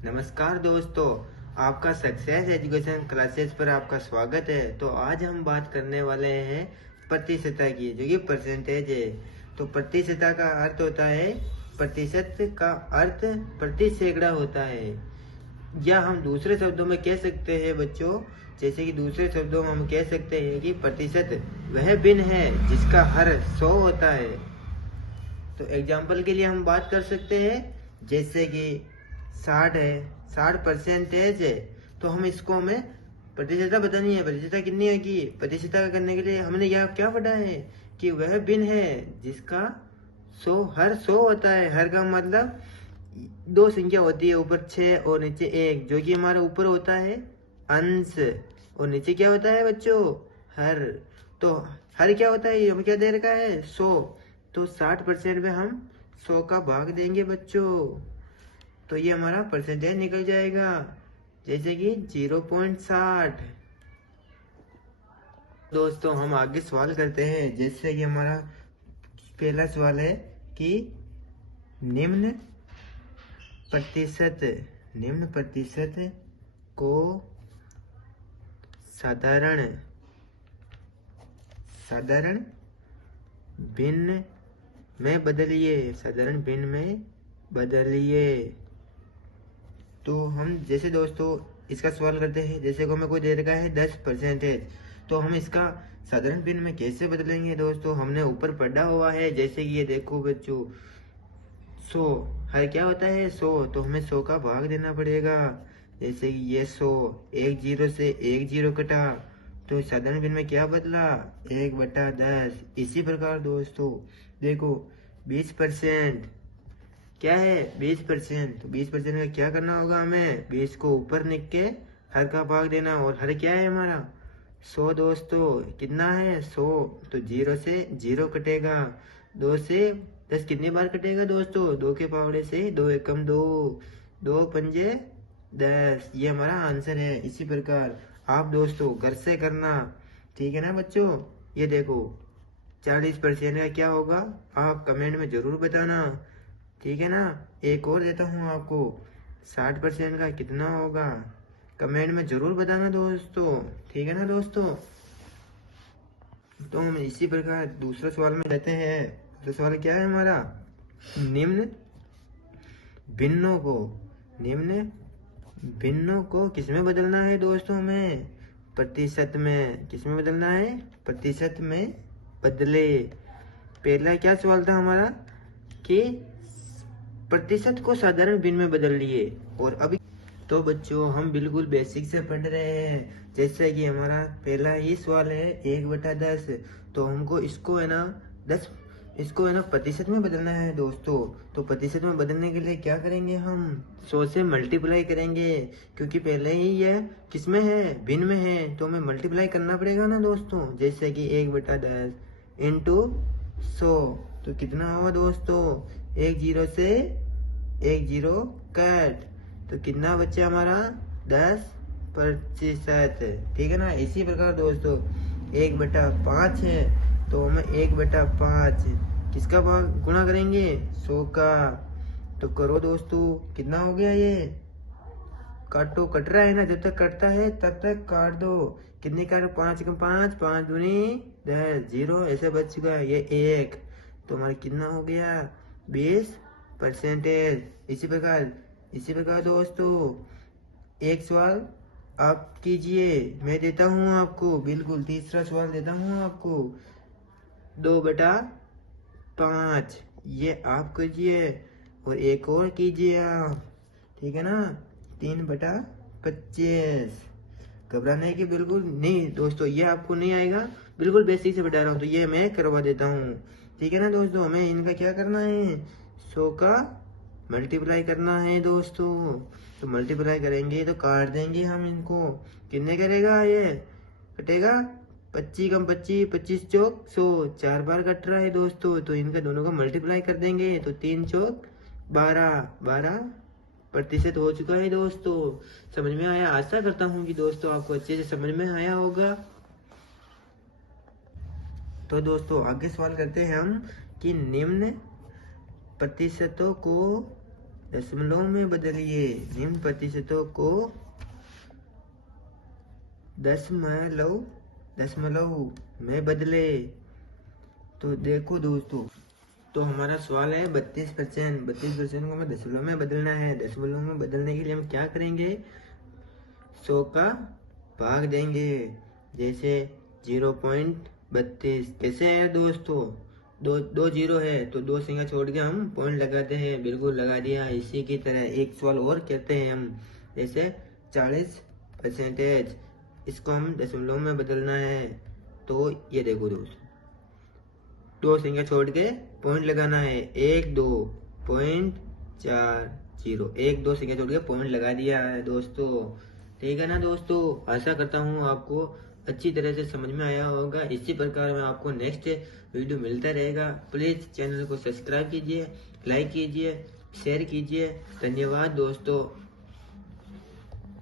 नमस्कार दोस्तों, आपका सक्सेस एजुकेशन क्लासेस पर आपका स्वागत है। तो आज हम बात करने वाले हैं प्रतिशतता की, जो कि परसेंटेज है। तो प्रतिशतता का अर्थ होता है, प्रतिशत का अर्थ प्रति सैकड़ा होता है, या हम दूसरे शब्दों में कह सकते हैं बच्चों, जैसे कि दूसरे शब्दों में हम कह सकते हैं कि प्रतिशत वह भिन्न है जिसका हर 100 होता है। तो एग्जाम्पल के लिए हम बात कर सकते हैं, जैसे कि 60 है, 60% है, तो हम इसको हमें प्रतिशतता बतानी है। प्रतिशतता कितनी होगी? प्रतिशतता करने के लिए हमने यह क्या पढ़ा है कि वह भिन्न है जिसका 100 हर 100 होता है। हर का मतलब दो संख्या होती है, ऊपर 6 और नीचे 1, जो कि हमारा ऊपर होता है अंश और नीचे क्या होता है बच्चों? हर। तो हर क्या होता है? हमें क्या दे रखा है? 100। तो 60% में हम 100 का भाग देंगे बच्चों, तो ये हमारा परसेंटेज निकल जाएगा, जैसे कि 0.60। दोस्तों हम आगे सवाल करते हैं, जैसे कि हमारा पहला सवाल है कि निम्न प्रतिशत को साधारण भिन्न में बदलिए। तो हम जैसे दोस्तों इसका सवाल करते हैं, जैसे को हमें कोई दे रखा है 10%, तो हम इसका साधारण भिन्न में कैसे बदलेंगे दोस्तों? हमने ऊपर पढ़ा हुआ है, जैसे कि ये देखो बच्चों, 100 हर क्या होता है? 100। तो हमें 100 का भाग देना पड़ेगा, जैसे कि ये 100, एक जीरो से एक जीरो कटा, तो साधारण भिन्न में क्या बदला? 1/10। इसी प्रकार दोस्तों देखो 20% क्या है? 20%। तो 20% का क्या करना होगा? हमें 20 को ऊपर लिख के हर का भाग देना, और हर क्या है हमारा? 100 दोस्तों। कितना है? 100। तो 0 से 0 कटेगा, 2 से 10 कितनी बार कटेगा दोस्तों? 2 के फावड़े से 2 एकम 2, 2 पंजे 10। ये हमारा आंसर है। इसी प्रकार आप दोस्तों घर से करना, ठीक है ना बच्चों? ये देखो 40% का क्या होगा? आप कमेंट में जरूर बताना, ठीक है ना? एक और देता हूँ आपको, 60% का कितना होगा? कमेंट में जरूर बताना दोस्तों, ठीक है ना दोस्तों? तो हम इसी प्रकार दूसरा सवाल में लेते हैं। दूसरा सवाल क्या है हमारा? निम्न भिन्नों को किसमें बदलना है दोस्तों? हमें प्रतिशत में। किसमें बदलना है? प्रतिशत में बदले। पहला क्या सवाल था हमारा कि प्रतिशत को साधारण भिन्न में बदल लिए, और अभी तो बच्चों हम बिल्कुल बेसिक से पढ़ रहे हैं। जैसे कि हमारा पहला ही सवाल है 1/10, तो हमको इसको है ना 10, इसको है ना प्रतिशत में बदलना है दोस्तों। तो प्रतिशत में बदलने के लिए क्या करेंगे? हम 100 से मल्टीप्लाई करेंगे, क्योंकि पहले ही यह किसमें है? भिन्न में है, तो हमें मल्टीप्लाई करना पड़ेगा ना दोस्तों। जैसे कि 1/10 इंटू 100, तो कितना होगा दोस्तों? एक जीरो से एक जीरो कट, तो कितना बच्चा हमारा? 10%, ठीक है ना? इसी प्रकार दोस्तों 1/5 है, तो हमें 1/5 किसका भाग गुणा करेंगे? 100 का। तो करो दोस्तों, कितना हो गया? ये काटो, कट रहा है ना? जब तक कटता है तब तक काट दो। कितनी काट? 5 का 5, 5 दूनी 10, 0 ऐसे बच चुका है। ये 1, तो हमारा कितना हो गया? 20%। इसी प्रकार दोस्तों एक सवाल आप कीजिए, मैं देता हूँ आपको, बिल्कुल तीसरा सवाल देता हूँ आपको। 2/5 ये आप कीजिए, और एक और कीजिए आप, ठीक है ना? 3/25। घबराने की बिल्कुल नहीं दोस्तों, ये आपको नहीं आएगा, बिल्कुल बेसिक से बता रहा हूँ, तो ये मैं करवा देता हूँ, ठीक है ना दोस्तों? हमें इनका क्या करना है? 100 का मल्टीप्लाई करना है दोस्तों। तो मल्टीप्लाई करेंगे तो काट देंगे हम इनको। कितने करेगा? ये कटेगा 25 कम 25, 25 चौक 100, 4 बार कट रहा है दोस्तों। तो इनका दोनों का मल्टीप्लाई कर देंगे, तो 3 चौक 12% हो चुका है दोस्तों। समझ में आया? आशा करता हूँ कि दोस्तों आपको अच्छे से समझ में आया होगा। तो दोस्तों आगे सवाल करते हैं हम कि निम्न प्रतिशतों को दशमलव में बदलिए। निम्न प्रतिशतों को दशमलव में बदले। तो देखो दोस्तों, तो हमारा सवाल है 32%। 32% को हमें दशमलव में बदलना है। दशमलव में बदलने के लिए हम क्या करेंगे? 100 का भाग देंगे। जैसे 0.32 कैसे है दोस्तों? दो जीरो है तो दो संख्या छोड़ के हम पॉइंट लगाते हैं। बिल्कुल लगा दिया। इसी की तरह एक सवाल और कहते हैं हम, जैसे 40%। इसको हम दशमलव में बदलना है। तो ये देखो दोस्तों, दो संख्या छोड़ के पॉइंट लगाना है। 12.40। 1-2 संख्या छोड़ के पॉइंट लगा दिया है दोस्तों। ठीक है ना दोस्तों? आशा करता हूँ आपको अच्छी तरह से समझ में आया होगा। इसी प्रकार में आपको नेक्स्ट वीडियो मिलता रहेगा। प्लीज चैनल को सब्सक्राइब कीजिए, लाइक कीजिए, शेयर कीजिए। धन्यवाद दोस्तों।